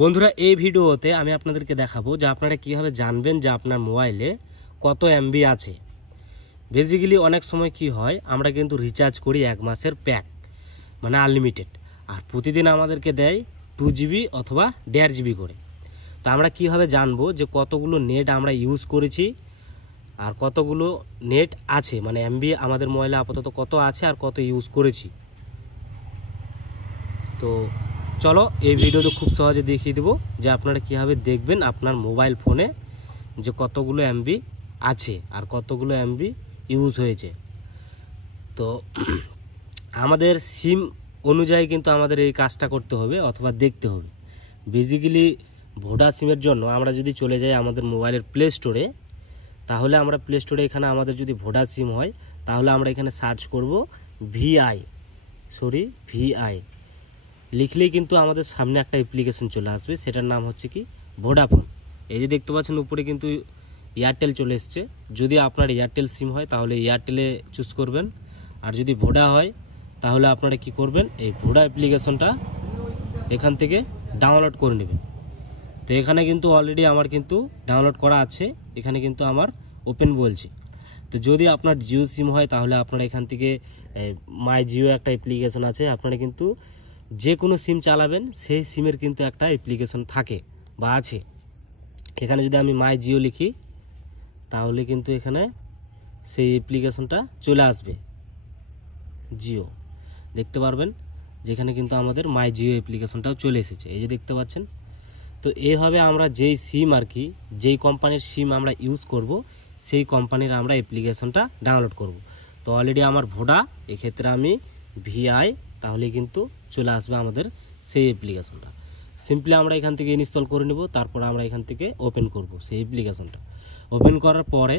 বন্ধুরা এই ভিডিওতে আমি আপনাদেরকে দেখাবো যে আপনারা কিভাবে জানবেন যে আপনার মোবাইলে কত এমবি আছে। বেসিক্যালি অনেক সময় কি হয়, আমরা কিন্তু রিচার্জ করি 1 মাসের প্যাক মানে আনলিমিটেড, আর প্রতিদিন আমাদেরকে দেয় 2 জিবি অথবা 1.5 জিবি করে। তো আমরা কিভাবে জানবো যে কতগুলো নেট আমরা ইউজ করেছি আর কতগুলো নেট আছে, মানে এমবি আমাদের মোবাইলে আপাতত কত আছে আর কত ইউজ করেছি। তো চলো এই ভিডিওতে খুব সহজে দেখিয়ে দেবো যে আপনারা কীভাবে দেখবেন আপনার মোবাইল ফোনে যে কতগুলো এমবি আছে আর কতগুলো এমবি ইউজ হয়েছে। তো আমাদের সিম অনুযায়ী কিন্তু আমাদের এই কাজটা করতে হবে অথবা দেখতে হবে। বেসিক্যালি ভোডা সিমের জন্য আমরা যদি চলে যাই আমাদের মোবাইলের প্লে স্টোরে, তাহলে আমরা প্লে স্টোরে এখানে আমাদের যদি ভোডা সিম হয় তাহলে আমরা এখানে সার্চ করব ভিআই লিখলেই কিন্তু আমাদের সামনে একটা অ্যাপ্লিকেশন চলে আসবে, সেটার নাম হচ্ছে কি ভোডাফোন। এই যে দেখতে পাচ্ছেন উপরে কিন্তু এয়ারটেল চলে এসছে। যদি আপনার এয়ারটেল সিম হয় তাহলে এয়ারটেলে চুজ করবেন, আর যদি ভোডা হয় তাহলে আপনারা কি করবেন, এই ভোডা অ্যাপ্লিকেশনটা এখান থেকে ডাউনলোড করে নেবেন। তো এখানে কিন্তু অলরেডি আমার কিন্তু ডাউনলোড করা আছে, এখানে কিন্তু আমার ওপেন বলছে। তো যদি আপনার জিও সিম হয় তাহলে আপনারা এখান থেকে মাই জিও একটা অ্যাপ্লিকেশন আছে, আপনারা কিন্তু যে কোনো সিম চালাবেন সেই সিমের কিন্তু একটা অ্যাপ্লিকেশন থাকে বা আছে। এখানে যদি আমি মাই জিও লিখি তাহলে কিন্তু এখানে সেই অ্যাপ্লিকেশনটা চলে আসবে, জিও দেখতে পারবেন যেখানে কিন্তু আমাদের মাই জিও অ্যাপ্লিকেশনটাও চলে এসেছে, এই যে দেখতে পাচ্ছেন। তো এইভাবে আমরা যেই সিম আর কি, যেই কোম্পানির সিম আমরা ইউজ করব সেই কোম্পানির আমরা অ্যাপ্লিকেশনটা ডাউনলোড করব। তো অলরেডি আমার ভোডা, এক্ষেত্রে আমি ভিআই, তাহলে কিন্তু চলে আসবে আমাদের সেই অ্যাপ্লিকেশনটা। সিম্পলি আমরা এখান থেকে ইনস্টল করে নেব, তারপর আমরা এখান থেকে ওপেন করব সেই অ্যাপ্লিকেশনটা। ওপেন করার পরে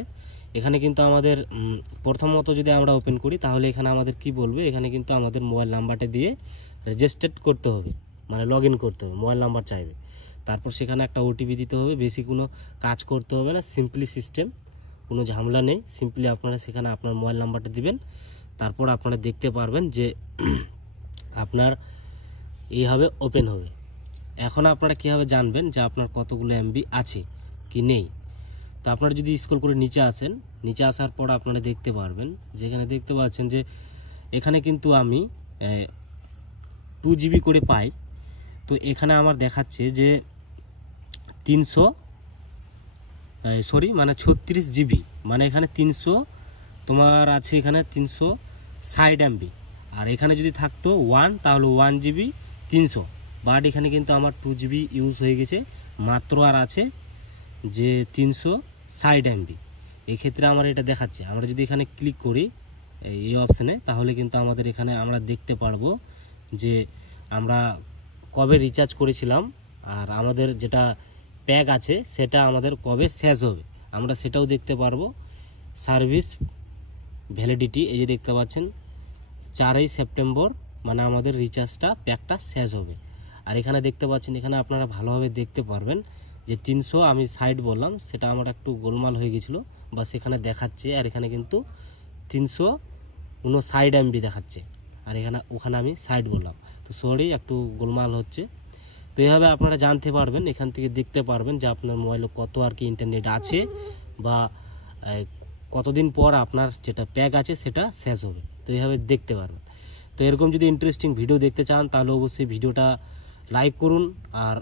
এখানে কিন্তু আমাদের প্রথমত যদি আমরা ওপেন করি তাহলে এখানে আমাদের কি বলবে, এখানে কিন্তু আমাদের মোবাইল নাম্বারটা দিয়ে রেজিস্টার করতে হবে, মানে লগ ইন করতে হবে, মোবাইল নাম্বার চাইবে। তারপর সেখানে একটা ওটিপি দিতে হবে, বেশি কোনো কাজ করতে হবে না, সিম্পলি সিস্টেম, কোনো ঝামেলা নেই। সিম্পলি আপনারা সেখানে আপনার মোবাইল নাম্বারটা দিবেন, তারপর আপনারা দেখতে পারবেন যে আপনার এইভাবে ওপেন হবে। এখন আপনারা কীভাবে জানবেন যে আপনার কতগুলো এমবি আছে কি নেই। তো আপনারা যদি স্ক্রল করে নিচে আসেন, নিচে আসার পর আপনারা দেখতে পারবেন যেখানে দেখতে পাচ্ছেন যে এখানে কিন্তু আমি 2 জিবি করে পাই। তো এখানে আমার দেখাচ্ছে যে 36 জিবি, মানে এখানে 300 তোমার আছে, এখানে 360 এমবি। আর এখানে যদি থাকতো 1 তাহলে 1 জিবি 300, বাট এখানে কিন্তু আমার 2 জিবি ইউজ হয়ে গেছে মাত্র, আর আছে যে 360 এমবি। এক্ষেত্রে আমার এটা দেখাচ্ছে। আমরা যদি এখানে ক্লিক করি এই অপশানে তাহলে কিন্তু আমাদের এখানে আমরা দেখতে পারবো যে আমরা কবে রিচার্জ করেছিলাম আর আমাদের যেটা প্যাক আছে সেটা আমাদের কবে শেষ হবে আমরা সেটাও দেখতে পারবো। সার্ভিস ভ্যালিডিটি, এই যে দেখতে পাচ্ছেন 4ই সেপ্টেম্বর, মানে আমাদের রিচার্জটা প্যাকটা শেষ হবে। আর এখানে দেখতে পাচ্ছেন, এখানে আপনারা ভালোভাবে দেখতে পারবেন যে 300 আমি 60 বললাম, সেটা আমার একটু গোলমাল হয়ে গেছিলো, বা সেখানে দেখাচ্ছে, আর এখানে কিন্তু 359 এমবি দেখাচ্ছে, আর ওখানে আমি 60 বললাম। তো সরি, একটু গোলমাল হচ্ছে। তো এইভাবে আপনারা জানতে পারবেন, এখান থেকে দেখতে পারবেন যে আপনার মোবাইলে কত আর কি ইন্টারনেট আছে, বা কতদিন পর আপনার যেটা প্যাক আছে সেটা শেষ হবে। তো এইভাবে দেখতে পারবেন। তো এরকম যদি ইন্টারেস্টিং ভিডিও দেখতে চান তাহলে অবশ্যই ভিডিওটা লাইক করুন, আর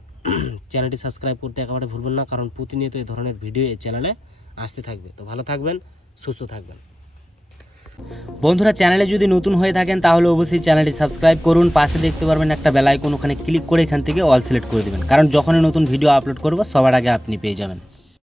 চ্যানেলটি সাবস্ক্রাইব করতে একেবারে ভুলবেন না, কারণ প্রতিনিয়ত এই ধরনের ভিডিও এই চ্যানেলে আসতে থাকবে। তো ভালো থাকবেন, সুস্থ থাকবেন। বন্ধুরা, চ্যানেলে যদি নতুন হয়ে থাকেন তাহলে অবশ্যই চ্যানেলটি সাবস্ক্রাইব করুন, পাশে দেখতে পারবেন একটা বেল আইকন, ওখানে ক্লিক করে এখান থেকে অল সিলেক্ট করে দেবেন, কারণ যখনই নতুন ভিডিও আপলোড করব সবার আগে আপনি পেয়ে যাবেন।